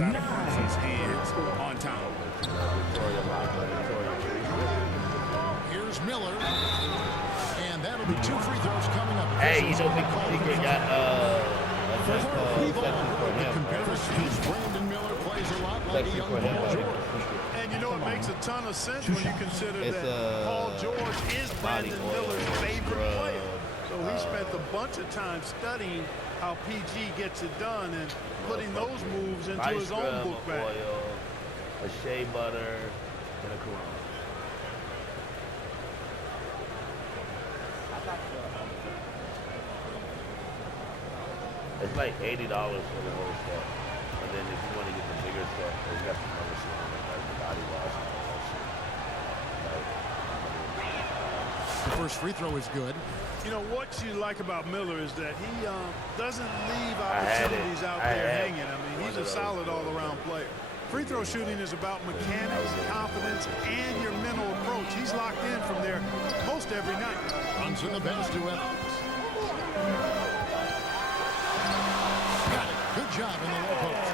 out of his hands on time. Here's Miller. And that'll be 2 free throws coming up. Hey, you know, Victor Secret got Brandon Miller plays a lot like a young Paul George. And you know, it makes a ton of sense when you consider that Paul George is Brandon Miller's favorite player. So he spent a bunch of time studying how PG gets it done and putting those moves into his own book bag. Oil, a shea butter, and a Corona. It's like $80 for the whole set. And then if you want to get the bigger set, they got some other shit on it, like the body wash and all that shit. The first free throw is good. You know, what you like about Miller is that he doesn't leave opportunities out there hanging. I mean, he's a solid all-around player. Free throw shooting is about mechanics, confidence, and your mental approach. He's locked in from there most every night. Runs in the bench to Evans. Good job in the low post.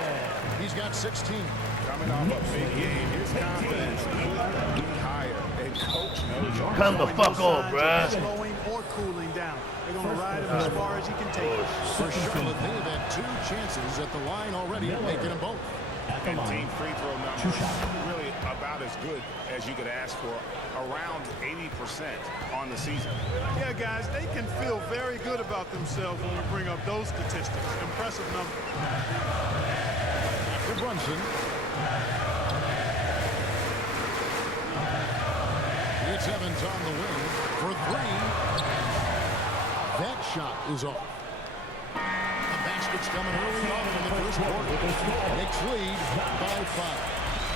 He's got 16. Coming off a big game, his confidence could be higher. And coach knows. Come the fuck on, bruh. Slowing or cooling down. They're going to ride him as far as he can take it. For Charlotte, they've had 2 chances at the line already, making them both. And team free throw numbers really about as good as you could ask for, around 80% on the season. Yeah, guys, they can feel very good about themselves when we bring up those statistics. Impressive number. For Brunson. It's Evans on the wing for 3. That shot is off. The basket's coming early on in the first quarter. Knicks lead by 5.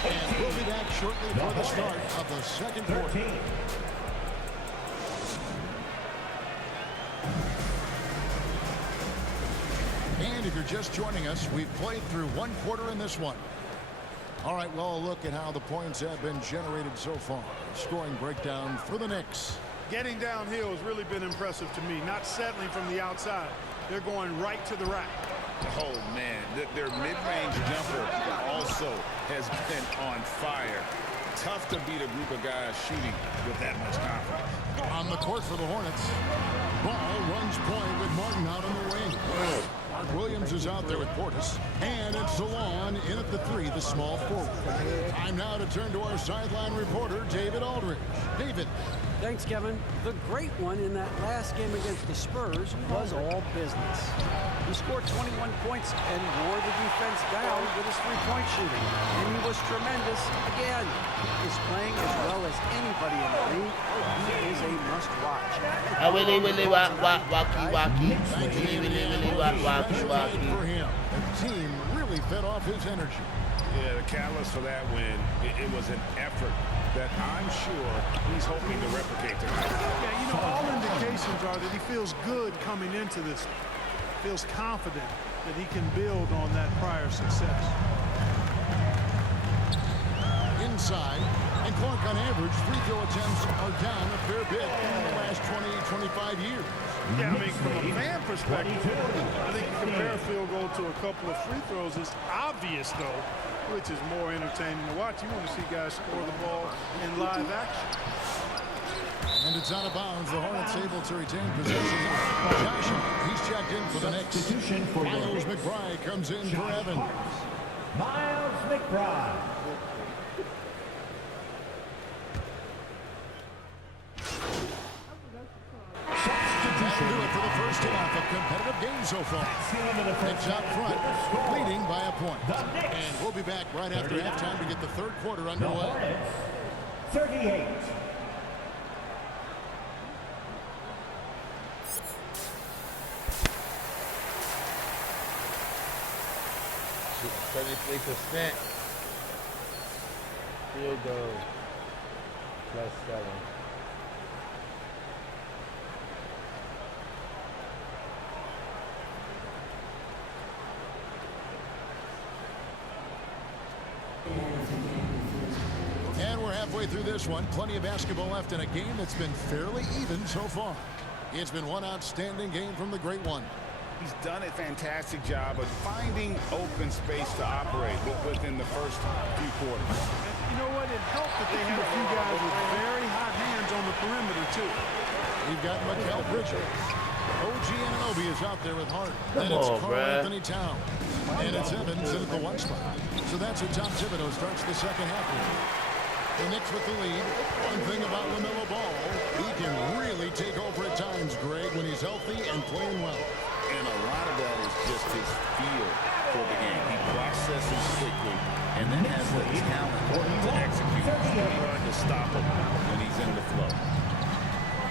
And we'll be back shortly for the start of the second quarter. And if you're just joining us, we've played through 1 quarter in this one. All right, well, look at how the points have been generated so far. Scoring breakdown for the Knicks. Getting downhill has really been impressive to me. Not settling from the outside. They're going right to the rack. Oh, man, their mid-range jumper also has been on fire. Tough to beat a group of guys shooting with that much confidence. On the court for the Hornets. Ball runs point with Martin out on the wing. Mark Williams is out there with Portis. And it's Salon in at the 3, the small forward. Time now to turn to our sideline reporter, David Aldridge. David. Thanks, Kevin. The great one in that last game against the Spurs was all business. He scored 21 points and wore the defense down with his three-point shooting. And he was tremendous again. He's playing as well as anybody in the league. He is a must-watch. Willy, Willy, wacky, wacky. Willy, Willy, Willy, wacky, wacky. For him, the team really fed off his energy. Yeah, the catalyst for that win, it was an effort that I'm sure he's hoping to replicate tonight. Yeah, you know, all indications are that he feels good coming into this. Feels confident that he can build on that prior success. Inside, and Clark on average, free throw attempts are down a fair bit in the last 20, 25 years. Yeah, I mean, from a fan perspective, I think you compare a field goal to a couple of free throws. It's obvious, though, which is more entertaining to watch. You want to see guys score the ball in live action. And it's out of bounds. The Hornets able to retain possession. Josh, he's checked in for the Knicks. Miles McBride comes in for Evans. Miles McBride. That'll do it for the first half. A competitive game so far. Knicks out front, leading by a point. And we'll be back right after halftime to get the third quarter underway. 38. Shooting 73%. Field goal. +7. And we're halfway through this one. Plenty of basketball left in a game that's been fairly even so far. It's been one outstanding game from the Great One. He's done a fantastic job of finding open space to operate within the first few quarters. And you know what? It helped that they had a few guys with very hot hands on the perimeter, too. We've got Mikal Bridges. OG Anunoby is out there with Hart. Then it's on, Karl bruh. Anthony Towns. And it's Evans in at the 1 spot. So that's how Tom Thibodeau starts the second half here. The Knicks with the lead. One thing about LaMelo Ball, he can really take over at times, Greg, when he's healthy and playing well. And a lot of that is just his feel for the game. He processes quickly and then has the talent to execute. It's really hard to stop him when he's in the flow.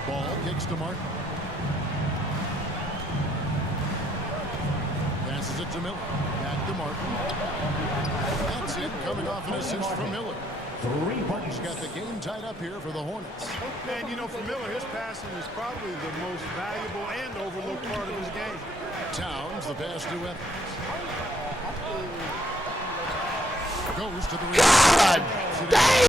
Ball kicks to Martin. Passes it to Miller. Back to Martin. That's it, coming off an assist from Miller. 3 He's points. got the game tied up here for the Hornets. And, you know, for Miller, his passing is probably the most valuable and overlooked part of his game. Towns, the pass to Evans. Goes to the rebound. God dang!